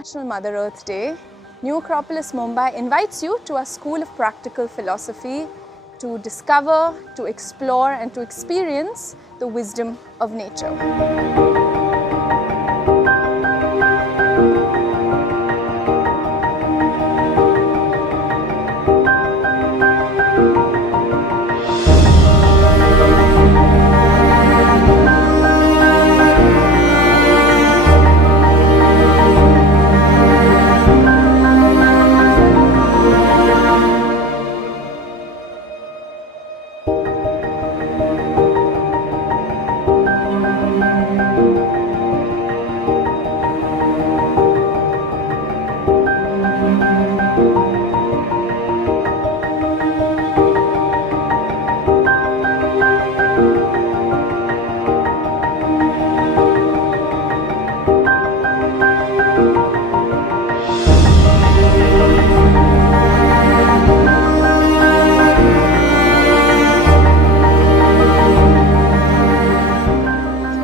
International Mother Earth Day, New Acropolis Mumbai invites you to our School of Practical Philosophy to discover, to explore and to experience the wisdom of nature.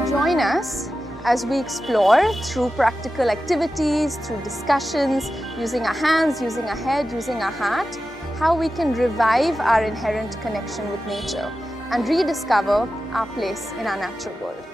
Join us as we explore through practical activities, through discussions, using our hands, using our head, using our heart, how we can revive our inherent connection with nature and rediscover our place in our natural world.